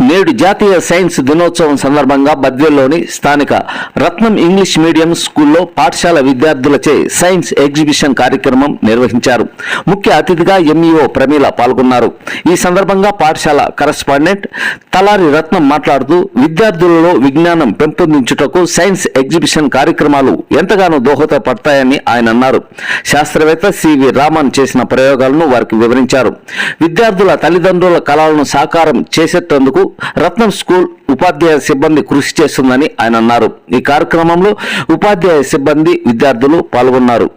నేడు జాతీయ సైన్స్ దినోత్సవం సందర్భంగా బద్వేల్లోని స్థానిక రత్నం ఇంగ్లీష్ మీడియం స్కూల్లో పాఠశాల విద్యార్థులచే సైన్స్ ఎగ్జిబిషన్ కార్యక్రమం నిర్వహించారు. ముఖ్య అతిథిగా ఎంఈఓ ప్రమీల పాల్గొన్నారు. ఈ సందర్భంగా పాఠశాల కరస్పాండెంట్ తలారి రత్నం మాట్లాడుతూ విద్యార్థులలో విజ్ఞానం పెంపొందించుటకు సైన్స్ ఎగ్జిబిషన్ కార్యక్రమాలు ఎంతగానో దోహదపడతాయని ఆయన అన్నారు. శాస్త్రవేత్త సివి రామన్ చేసిన ప్రయోగాలను వారికి వివరించారు. విద్యార్థుల తల్లిదండ్రుల కళలను సాకారం చేసేటందుకు రత్నం స్కూల్ ఉపాధ్యాయ సిబ్బంది కృషి చేస్తుందని ఆయన అన్నారు. ఈ కార్యక్రమంలో ఉపాధ్యాయ సిబ్బంది విద్యార్థులు పాల్గొన్నారు.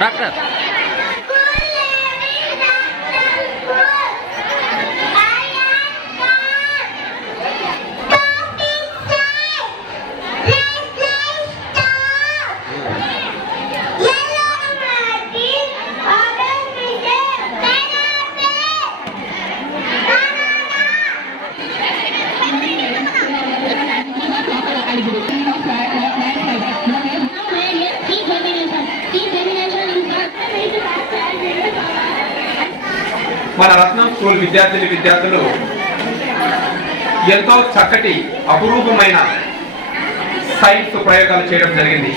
డాక్టర్. మన రత్నం స్కూల్ విద్యార్థిని విద్యార్థులు ఎంతో చక్కటి అపురూపమైన సైన్స్ ప్రయోగాలు చేయడం జరిగింది.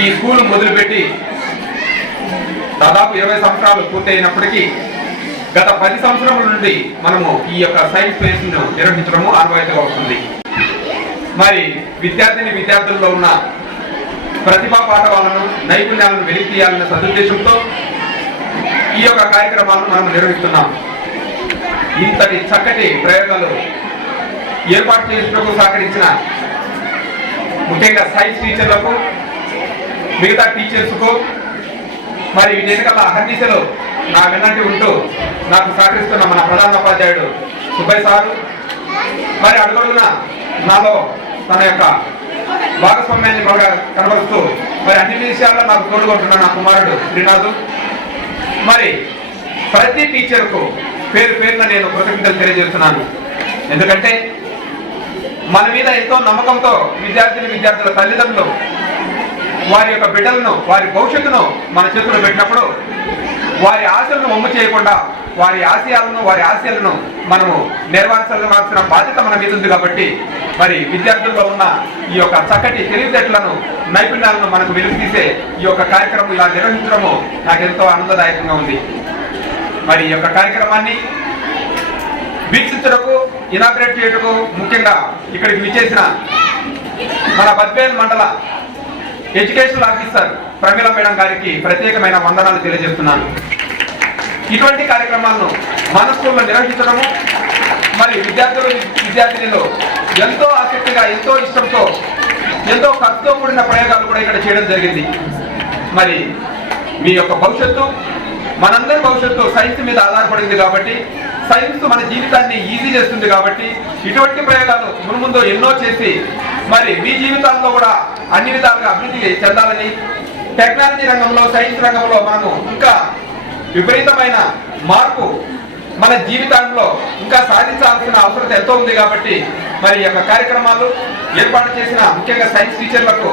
ఈ స్కూల్ మొదలుపెట్టి దాదాపు ఇరవై సంవత్సరాలు పూర్తయినప్పటికీ గత పది సంవత్సరముల నుండి మనము ఈ యొక్క సైన్స్ ఫేస్ నిర్వహించడము ఆనవాయితీగా వస్తుంది. మరి విద్యార్థిని విద్యార్థుల్లో ఉన్న ప్రతిభా పాఠవాలను నైపుణ్యాలను వెలికి తీయాలనే సదుద్దేశంతో ఈ యొక్క కార్యక్రమాలను మనం నిర్వహిస్తున్నాం. ఇంతటి చక్కటి ప్రయోగాలు ఏర్పాటు చేసినకు సహకరించిన ముఖ్యంగా సైన్స్ టీచర్లకు మిగతా టీచర్స్కు మరి వెనుకల అహర్నిశలో నా వెన్నంటి ఉంటూ నాకు సహకరిస్తున్న మన ప్రధాన ఉపాధ్యాయుడు సుబ్బయ్య సారు మరి అడుగడుగున నాలో తన యొక్క భాగస్వామ్యాన్ని బాగా కనబరుస్తూ మరి అన్ని విషయాల్లో నాకు తోడుకుంటున్న నా కుమారుడు శ్రీనాథు. మరి ప్రతి టీచర్కు పేరు పేరున నేను కృతజ్ఞతలు తెలియజేస్తున్నాను. ఎందుకంటే మన మీద ఎంతో నమ్మకంతో విద్యార్థిని విద్యార్థుల తల్లిదండ్రులు వారి యొక్క బిడ్డలను వారి భవిష్యత్తును మన చేతులు పెట్టినప్పుడు వారి ఆశలను వమ్ము చేయకుండా వారి ఆశయాలను వారి ఆశయాలను మనము నెరవేర్చాల్సిన బాధ్యత మన మీద ఉంది కాబట్టి మరి విద్యార్థుల్లో ఉన్న ఈ యొక్క చక్కటి తెలివితేటలను నైపుణ్యాలను మనకు వెలుగుతీసే ఈ యొక్క కార్యక్రమం ఇలా నిర్వహించడము నాకు ఎంతో ఆనందదాయకంగా ఉంది. మరి ఈ యొక్క కార్యక్రమాన్ని వీక్షించడకు ఇనాగ్రేట్ చేయటకు ముఖ్యంగా ఇక్కడికి విచ్చేసిన మన బద్వేల్ మండల ఎడ్యుకేషనల్ ఆఫీసర్ ప్రమీల మేడం గారికి ప్రత్యేకమైన వందనాలు తెలియజేస్తున్నాను. ఇటువంటి కార్యక్రమాలను మన స్కూల్లో నిర్వహించడము మరి విద్యార్థులు విద్యార్థినిలో ఎంతో ఆసక్తిగా ఎంతో ఇష్టంతో ఎంతో ఖర్చుతో కూడిన ప్రయోగాలు కూడా ఇక్కడ చేయడం జరిగింది. మరి మీ యొక్క భవిష్యత్తు మనందరి భవిష్యత్తు సైన్స్ మీద ఆధారపడింది కాబట్టి సైన్స్ మన జీవితాన్ని ఈజీ చేస్తుంది కాబట్టి ఇటువంటి ప్రయోగాలు మునుముందు ఎన్నో చేసి మరి మీ జీవితాల్లో కూడా అన్ని విధాలుగా అభివృద్ధి చెందాలని టెక్నాలజీ రంగంలో సైన్స్ రంగంలో మనము ఇంకా విపరీతమైన మార్పు మన జీవితంలో ఇంకా సాధించాల్సిన అవసరం ఎంతో ఉంది కాబట్టి మరి ఈ యొక్క కార్యక్రమాలు ఏర్పాటు చేసిన ముఖ్యంగా సైన్స్ టీచర్లకు